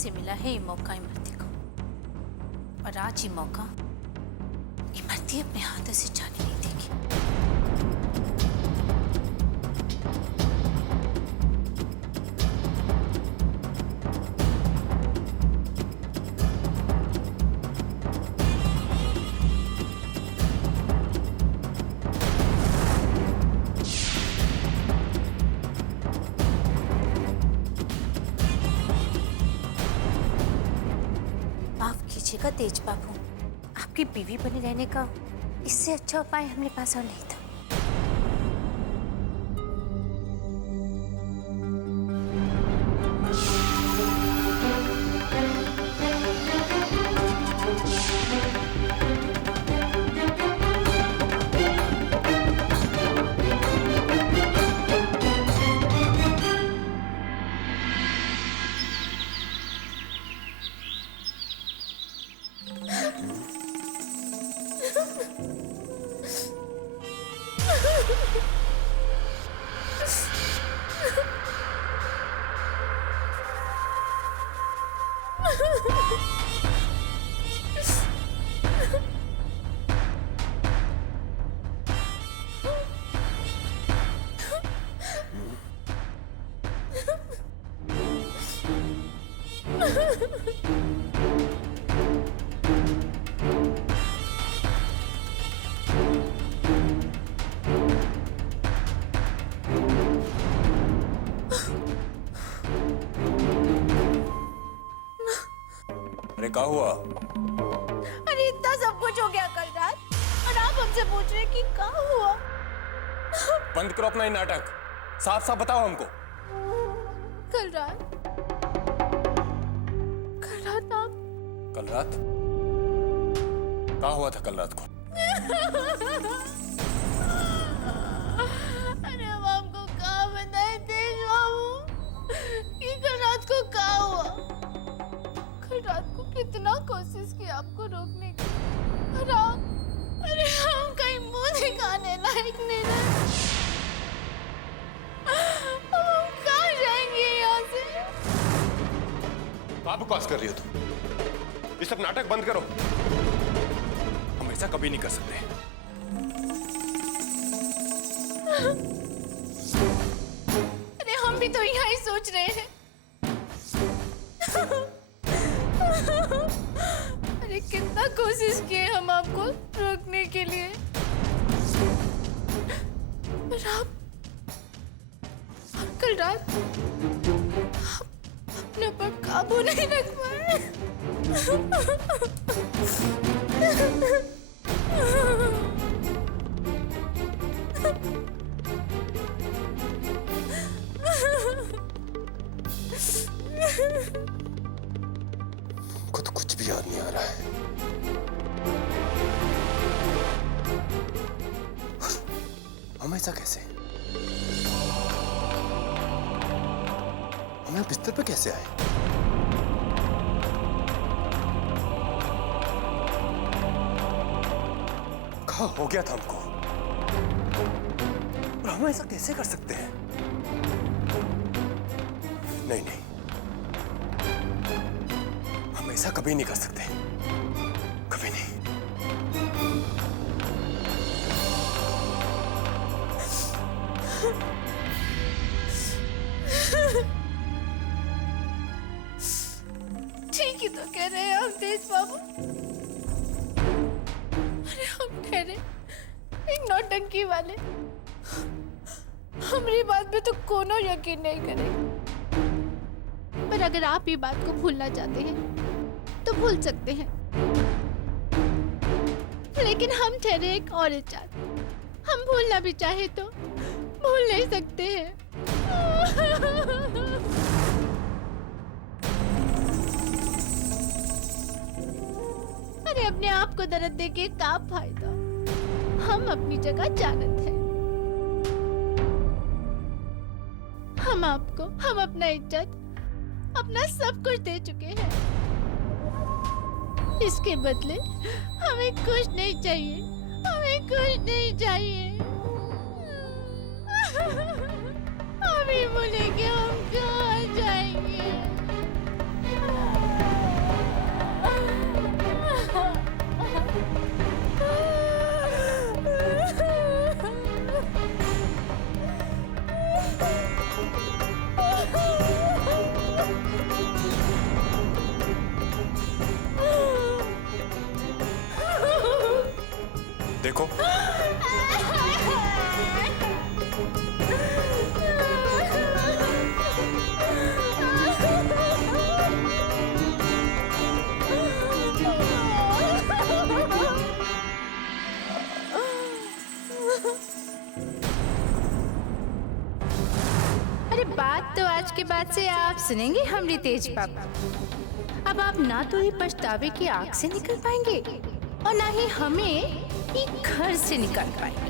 से मिला है ये मौका इमरती को, और आज ये मौका इमरती अपने हाथों से जाने नहीं देगी। माफ कीजिएगा तेज बाबू, आपकी बीवी बने रहने का इससे अच्छा उपाय हमारे पास और नहीं था। अरे क्या हुआ? अरे इतना सब कुछ हो गया कल रात, और आप हमसे पूछ रहे कि क्या हुआ? बंद करो अपना ये नाटक, साफ साफ बताओ हमको। कल रात आप कल रात क्या हुआ था? कल रात को अरे अब आपको क्या बताए तेज बाबू कि कल रात को क्या हुआ? कल रात को कितना कोशिश की आपको रोकने की, और आप अरे हम कहीं मुंह दिखाने लायक नहीं रहे। अब हम कहाँ जाएंगे यहाँ से? क्या बकवास कर रही हो तुम? ये सब नाटक बंद करो, हम ऐसा कभी नहीं कर सकते। अरे हम भी तो यहाँ ही सोच रहे हैं। अरे कितना कोशिश किए हम आपको रोकने के लिए, पर आप कल रात आप अपने ऊपर काबू नहीं रख पाए। हमको तो कुछ भी याद नहीं आ रहा है। हम ऐसा कैसे? हम बिस्तर पे कैसे आए? क्या हो गया था हमको? और हम ऐसा कैसे कर सकते हैं? नहीं नहीं, हम ऐसा कभी नहीं कर सकते, कभी नहीं। ठीक ही तो कह रहे हैं आप तेज बाबू। अरे हम ठहरे एक नौटंकी वाले, हमारी बात पे तो कोनो यकीन नहीं करेगा। पर अगर आप ये बात को भूलना चाहते हैं तो भूल सकते हैं, लेकिन हम ठहरे एक और इजाजत, हम भूलना भी चाहे तो भूल नहीं सकते हैं। अरे अपने आप को दर्द देके क्या फायदा? हम अपनी जगह जानत हैं। हम आपको, हम अपना इज्जत, अपना सब कुछ दे चुके हैं। इसके बदले हमें कुछ नहीं चाहिए, हमें कुछ नहीं चाहिए। हम ही बोलेंगे हम कहाँ जाएंगे? बात तो आज के बाद से आप सुनेंगे हमरी तेज पापा। अब आप ना तो ये पछतावे की आग से निकल पाएंगे और ना ही हमें ये घर से निकाल पाएंगे।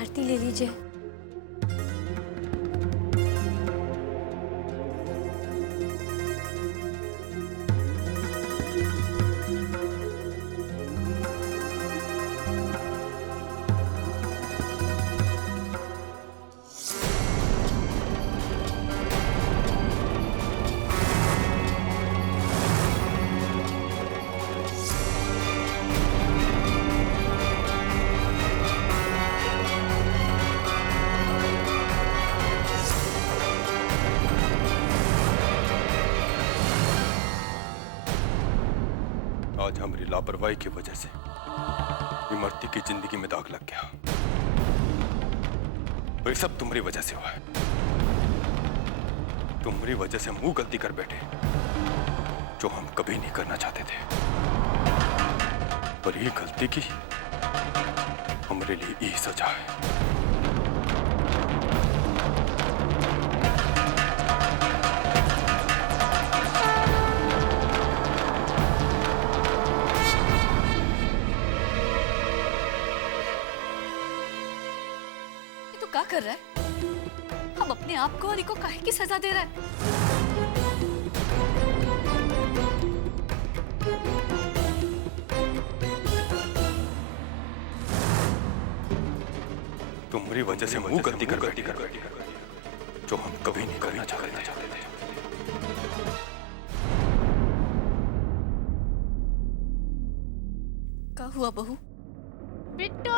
आरती ले लीजिए। आज हमारी लापरवाही की वजह से इमरती की जिंदगी में दाग लग गया। और ये सब तुम्हारी वजह से हुआ है। तुम्हारी वजह से हम वो गलती कर बैठे जो हम कभी नहीं करना चाहते थे। और ये गलती की हमारे लिए ये सजा है। क्या कर रहा है? हम अपने आप को और इको काहे की सजा दे रहा है? तुम्हारी वजह से वो गलती कर बैठी जो हम कभी नहीं करना चाहते थे। क्या हुआ बहू? बिट्टू!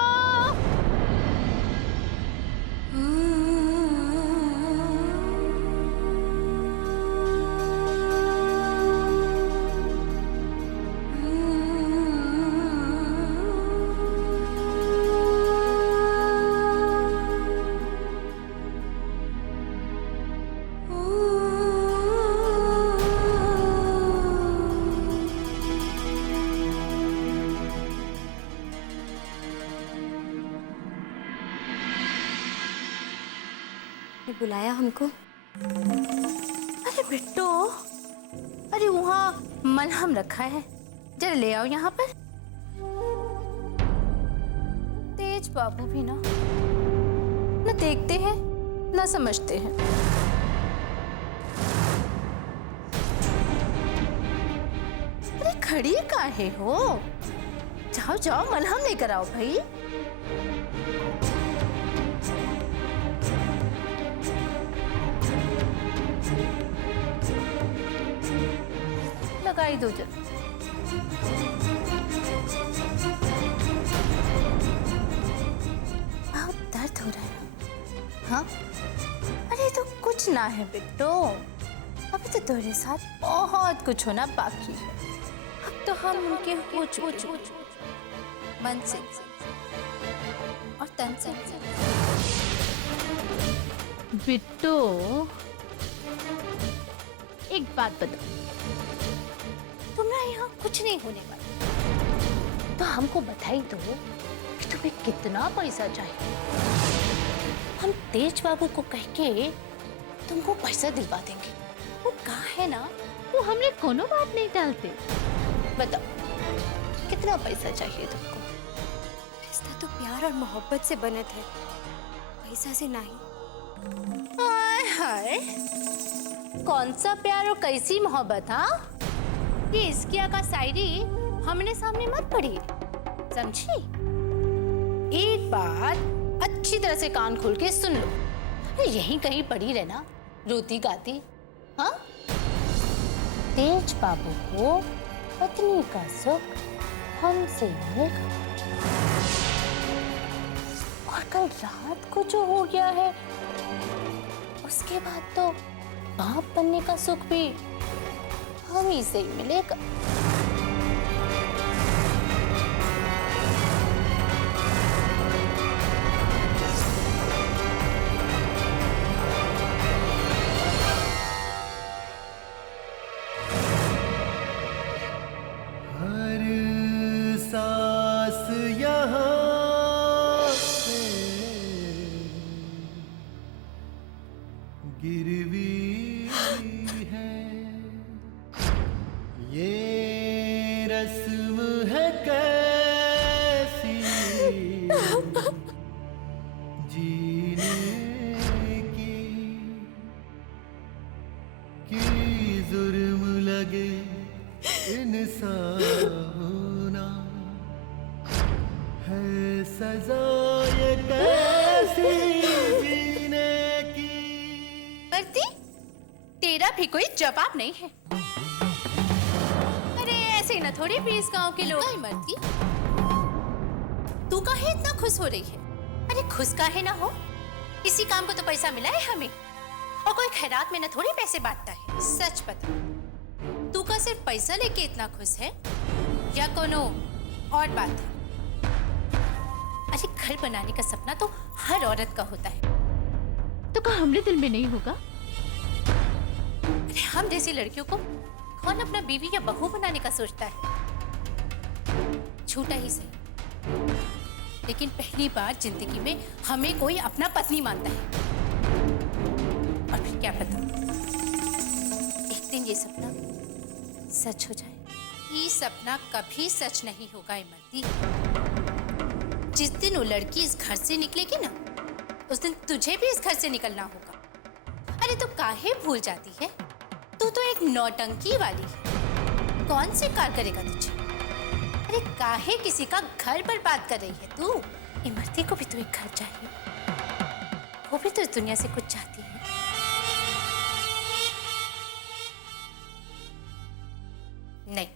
बुलाया हमको? अरे बिट्टू, अरे वहाँ मलहम रखा है, जरा ले आओ यहाँ पर। तेज बाबू भी ना देखते हैं ना समझते हैं। अरे खड़ी काहे हो? जाओ जाओ मलहम लेकर आओ भाई। लगाई दो जरा। बहुत दर्द हो रहा है। हाँ? अरे तो कुछ ना है बिट्टू, अभी तो तुम्हारे साथ बहुत कुछ होना बाकी है। अब तो हम उनके हो चुके मन से और तन से। बिट्टू, एक बात बताओ, तुम्हारा यहाँ कुछ नहीं होने वाला, तो हमको बधाई दो कि तुम्हें कितना पैसा चाहिए। हम तेज बाबू को कह के तुमको पैसा दिलवा देंगे। वो कहा है ना, वो हमने कोनो बात नहीं टालते। बताओ कितना पैसा चाहिए तुमको? रिश्ता तो प्यार और मोहब्बत से बने थे, पैसा से नहीं। हाय हाय, कौन सा प्यार और कैसी मोहब्बत? हाँ, ये इसकी का शायरी हमने सामने मत पढ़ी, समझी? एक बात अच्छी तरह से कान खोल के सुन लो, यहीं कहीं पड़ी रहना रोती गाती। हाँ, तेज बाबू को पत्नी का सुख हमसे मिलेगा, और कल रात को जो हो गया है उसके बाद तो बाप बनने का सुख भी हम ही से ही मिलेगा। रस्म है कैसी जीने की कि जुर्म लगे इंसान होना है सजा ये कैसी जीने की। मर्ती, तेरा भी कोई जवाब नहीं है। अरे ऐसे ही ना थोड़ी भी इस गांव के लोग। मर्ती, तू काहे इतना खुश हो रही है? अरे खुश काहे ना हो, इसी काम को तो पैसा मिला है हमें, और कोई खैरात में ना थोड़ी पैसे बांटता है। सच बता, तू का सिर्फ पैसा लेके इतना खुश है या कोनो और बात है? अरे घर बनाने का सपना तो हर औरत का होता है, तो क्या हमरे दिल में नहीं होगा? अरे हम जैसी लड़कियों को कौन अपना बीवी या बहू बनाने का सोचता है? झूठा ही सही, लेकिन पहली बार जिंदगी में हमें कोई अपना पत्नी मानता है। और फिर क्या पता, एक दिन ये सपना सच हो जाए। ये सपना कभी सच नहीं होगा इमरती। जिस दिन वो लड़की इस घर से निकलेगी ना, उस दिन तुझे भी इस घर से निकलना होगा। अरे तो काहे भूल जाती है, तू तो एक नौटंकी वाली है। कौन स्वीकार करेगा तुझे? अरे काहे किसी का घर बर्बाद कर रही है तू? इमरती को भी तो एक घर चाहिए, वो भी तो इस दुनिया से कुछ चाहती है। नहीं,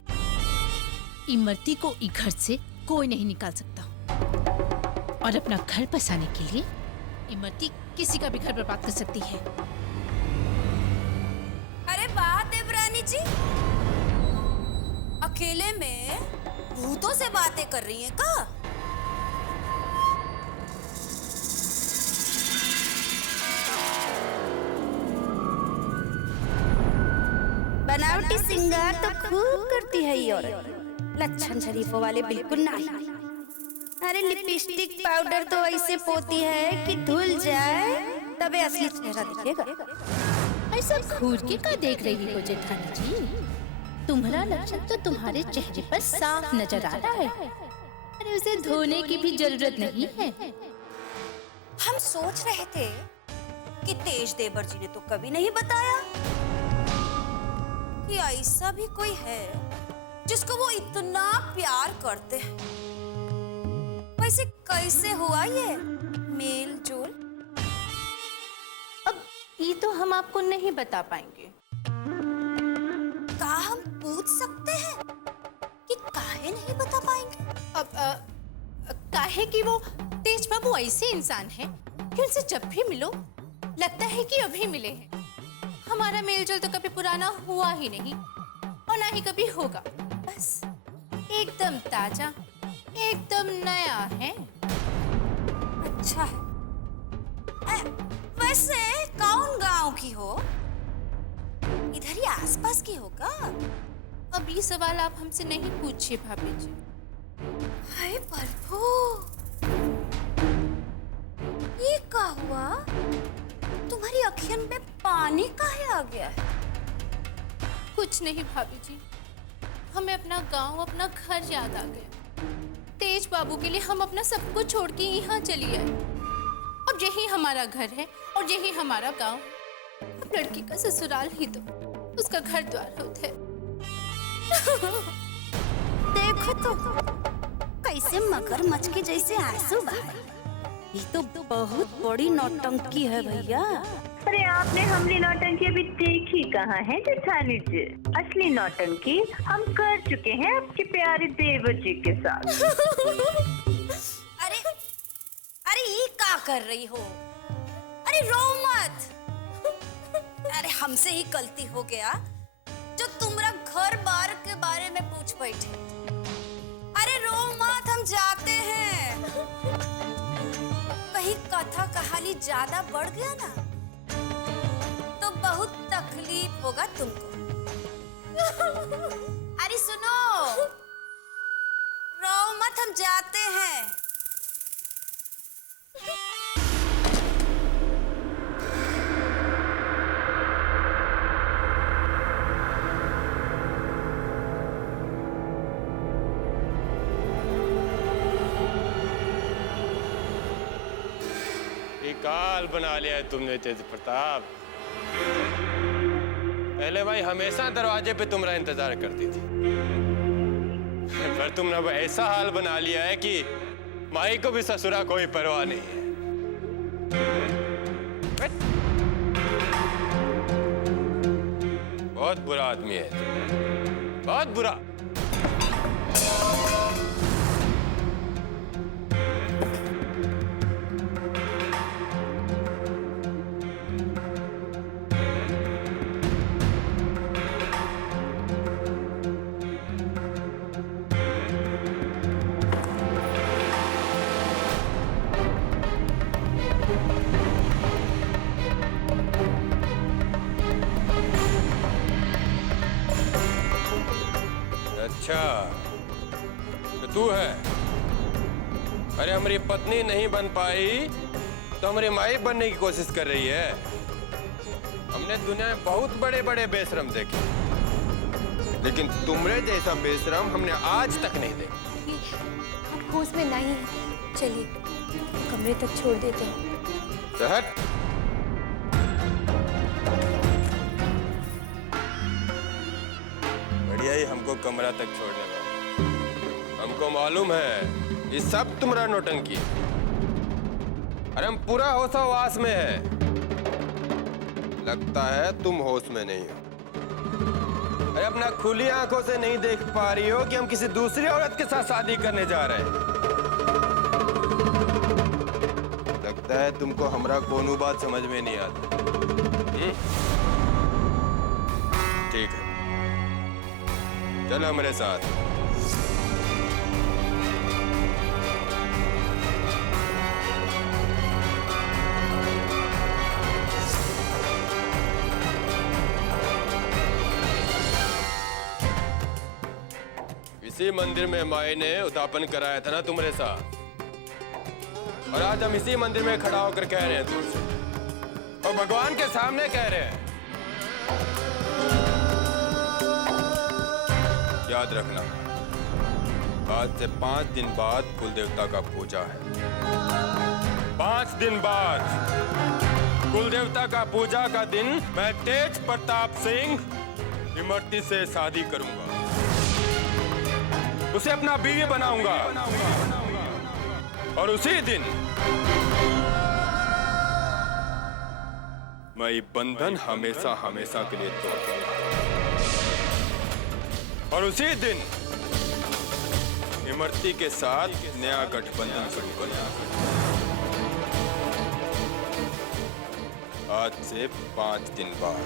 इमरती को इस घर से कोई नहीं निकाल सकता, और अपना घर बसाने के लिए इमरती किसी का भी घर बर्बाद कर सकती है। अरे वाह देवरानी जी, अकेले में भूतों से बातें कर रही हैं का? बनावटी सिंगार तो खूब करती है ये औरत, लच्छन शरीफों वाले बिल्कुल नहीं। अरे लिपस्टिक पाउडर तो ऐसे पोती है कि धुल जाए तबे असली चेहरा दिखेगा। ऐसा घूर के क्या देख रही हो जेठानी जी? तुम्हारा लक्षण तो तुम्हारे चेहरे पर साफ नजर आ रहा है। अरे उसे धोने की भी जरूरत नहीं है। हम सोच रहे थे कि तेज देवर जी ने तो कभी नहीं बताया कि ऐसा भी कोई है जिसको वो इतना प्यार करते हैं। वैसे कैसे हुआ ये मेल जोल? अब ये तो हम आपको नहीं बता पाएंगे। का हम पूछ सकते हैं कि काहे नहीं बता पाएंगे? अब काहे कि वो तेज बाबू ऐसे इंसान हैं कि उनसे जब भी मिलो लगता है कि अभी मिले हैं। हमारा मेलजोल तो कभी पुराना हुआ ही नहीं, और ना ही कभी होगा। बस एकदम ताजा, एकदम नया है। अच्छा है। वैसे कौन गांव की हो? इधर ही आसपास की होगा? अब ये सवाल आप हमसे नहीं पूछिए भाभी जी। हाय प्रभु, ये क्या हुआ? तुम्हारी अखियन में पानी काहे आ गया है? कुछ नहीं भाभी जी, हमें अपना गांव, अपना घर याद आ गया। तेज बाबू के लिए हम अपना सब कुछ छोड़ के यहाँ चली आए। अब यही हमारा घर है और यही हमारा गांव। अब लड़की का ससुराल ही तो उसका घर द्वार होता है। देखो तो कैसे मगरमच्छ के जैसे आंसू बहाए। ये तो बहुत बड़ी नौटंकी है भैया। अरे आपने हमने नौटंकी अभी देखी कहाँ है जेठानी जी? असली नौटंकी हम कर चुके हैं आपके प्यारे देवर जी के साथ। अरे अरे ये क्या कर रही हो? अरे रो मत। अरे हमसे ही गलती हो गया जो तुम्हारा घर बार के बारे में पूछ बैठे। अरे रो मत, हम जाते हैं। कहीं कथा कहानी ज्यादा बढ़ गया ना तो बहुत तकलीफ होगा तुमको। अरे सुनो, रो मत, हम जाते हैं। काल बना लिया है तुमने तेज प्रताप। पहले भाई हमेशा दरवाजे पे तुम्हारा इंतजार करती थी, पर तुमने अब ऐसा हाल बना लिया है कि माई को भी ससुरा कोई परवाह नहीं है। बहुत बुरा आदमी है, बहुत बुरा। अच्छा तो तू है? अरे हमारी पत्नी नहीं बन पाई तो हमारी माई बनने की कोशिश कर रही है। हमने दुनिया में बहुत बड़े बड़े बेशरम देखे, लेकिन तुमरे जैसा बेशरम हमने आज तक नहीं देखा। आप होश में नहीं हैं। चलिए कमरे तक छोड़ देते हैं। सहट। बढ़िया ही हमको कमरा तक छोड़ने में। हमको मालूम है ये सब तुम्हारा नौटंकी। अरे हम पूरा होशावास में है। लगता है तुम होश में नहीं हो। अरे अपना खुली आंखों से नहीं देख पा रही हो कि हम किसी दूसरी औरत के साथ शादी करने जा रहे हैं। लगता है तुमको हमारा कोनो बात समझ में नहीं आता। ठीक है, चलो मेरे साथ। इसी मंदिर में माई ने उद्यापन कराया था ना तुम्हारे साथ, और आज हम इसी मंदिर में खड़ा होकर कह रहे हैं तुमसे, और भगवान के सामने कह रहे हैं। याद रखना, आज से 5 दिन बाद कुल देवता का पूजा है। 5 दिन बाद कुल देवता का पूजा का दिन मैं तेज प्रताप सिंह इमरती से शादी करूंगा, उसे अपना बीवी बनाऊंगा, और उसी दिन मैं ये बंधन हमेशा हमेशा के लिए तोड़ दूंगा, और उसी दिन इमरती के साथ नया गठबंधन शुरू करूंगा। आज से 5 दिन बाद।